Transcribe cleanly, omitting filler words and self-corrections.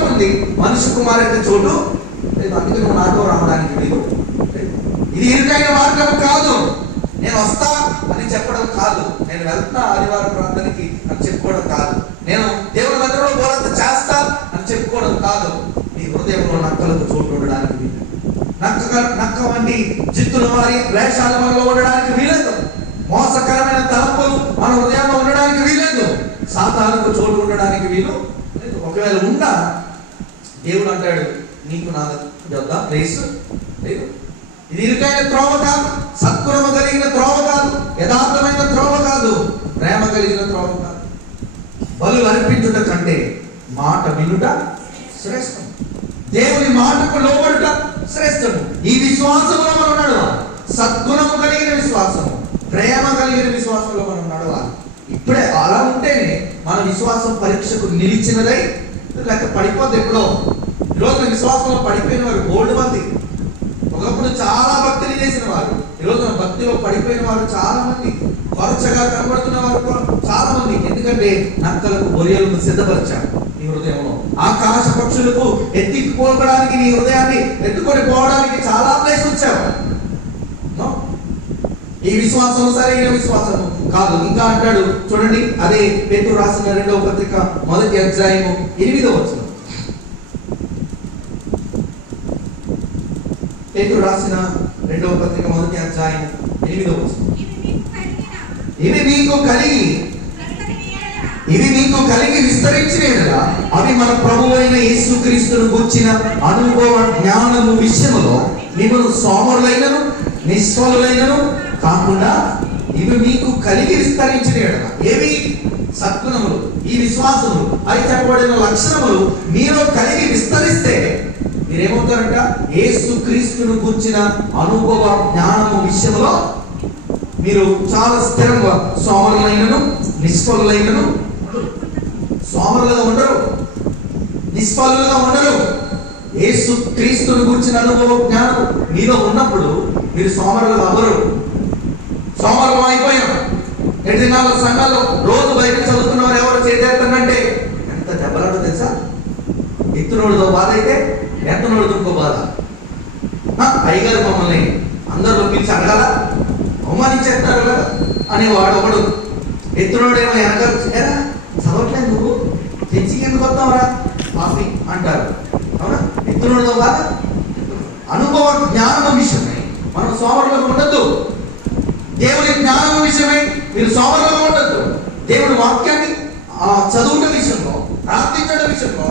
చోటు ఉంది, మనిషి కుమారుడికి చోటు లేదు. అందుకే నువ్వు నాతో రావడానికి లేదు. ఇది ఇరుకైన మార్గం కాదు. నేను వస్తా అని చెప్పడం కాదు, నేను వెళ్తా ఆదివారం ప్రార్థనకి అని చెప్పుకోవడం కాదు, నేను దేవుని మందిరంలో బోధన చేస్తా అని చెప్పుకోవడం కాదు. నీ హృదయంలో నక్కలకు చోటు ఉండడానికి వీలు, నక్క వంటి జిత్తుల వారి వేషాల మనలో ఉండడానికి వీలేదు. మోసకరమైన తలంపులు మన హృదయంలో ఉండడానికి వీలేదు. సాతానుకు చోటు ఉండడానికి వీలు లేదు. ఒకవేళ ఉండా దేవుడు అంటాడు, నీకు నా వద్ద ప్లేస్ లేదు. ఇది ఇరుకైన త్రోవ కాదు, సత్గుణము కలిగిన త్రోవ కాదు, యథార్థమైన త్రోవ కాదు, ప్రేమ కలిగిన త్రోవ కాదు. బలు అర్పించుట కంటే మాట వినుట శ్రేష్టం, దేవుని మాటకు లోబడుట శ్రేష్టము. ఈ విశ్వాసంలో మనం నడవాలి. సద్గుణము కలిగిన విశ్వాసము, ప్రేమ కలిగిన విశ్వాసంలో మనం నడవాలి. ఇప్పుడే అలా ఉంటేనే మన విశ్వాసం పరీక్షకు నిలిచినదై, లేక పడిపోద్ది ఎప్పుడో. ఈరోజు విశ్వాసంలో పడిపోయిన వారు గోల్డ్ మంది. ఒకప్పుడు చాలా భక్తిని చేసిన వారు ఈరోజు భక్తిలో పడిపోయిన వారు చాలా మంది, కొరచగా కనబడుతున్న వారు చాలా మంది. ఎందుకంటే నక్కలకు బొరియలను సిద్ధపరిచారు నీ హృదయంలో. ఆకాశ పక్షులకు ఎత్తిపోవడానికి నీ హృదయాన్ని ఎత్తుకొని పోవడానికి చాలా ప్లేస్ వచ్చావు. ఈ విశ్వాసం సరైన విశ్వాసము కాదు. ఇంకా అంటాడు చూడండి, అదే పేతురు రాసిన 2వ పత్రిక 1వ అధ్యాయము 8వ వచనం. పేతురు రాసిన 2వ పత్రిక 1వ అధ్యాయం 8వ వచనం. ఇవి మీకు కలిగి విస్తరించిన అవి మన ప్రభువైన యేసుక్రీస్తును గూర్చిన అనుభవ జ్ఞానము విషయములో మిమ్మల్ని సోమరులైనను నిష్ఫలులైనను కాకుండా ఇవి మీకు కలిగి విస్తరించిన ఏవి? సద్గుణములు, ఈ విశ్వాసములు, అవి చెప్పబడిన లక్షణములు మీలో కలిగి విస్తరిస్తే మీరేమవుతారంట? యేసుక్రీస్తును గూర్చిన అనుభవ జ్ఞానము విషయంలో మీరు చాలా స్థిరంగా సోమరులైనను నిష్ఫలులైనను. సోమరులుగా ఉండరు, నిష్ఫలులుగా ఉండరు. యేసుక్రీస్తును గూర్చిన అనుభవ జ్ఞానం మీలో ఉన్నప్పుడు మీరు సోమరులుగా అవ్వరు. సోమరులు అయిపోయాం. 8 దినాల సంఘాల్లో రోజు బయట చదువుతున్న వారు ఎవరు చేసేస్తానంటే ఎంత దెబ్బలాడో తెలుసా? ఎత్తునోడుతో బాధ అయితే ఎత్తనోడుతో ఇంకో బాధ. అయ్యగారు మమ్మల్ని అందరూ పిలిచి అడగాల, అవమానించేస్తారు కదా అనేవాడు ఒకడు. ఎత్తునోడేమో వెనకాల చదవట్లేదు, నువ్వు తెచ్చి ఎందుకు వస్తావురా కాఫీ అంటారు. అవునా? ఎత్తునోడుతో బాధ. అనుభవ జ్ఞానం విషయమై మనం సోమరులుగా ఉండద్దు. దేవుని జ్ఞానం విషయమై మీరు సోమరులుగా ఉండద్దు. దేవుని వాక్యాన్ని చదువుట విషయంలో, ప్రార్థించడం విషయంలో